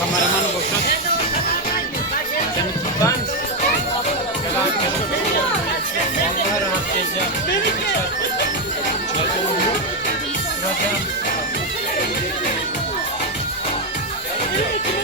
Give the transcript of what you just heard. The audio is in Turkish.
Kameramanı boşalt. Seni tutar mısın? Gel abi Thank you.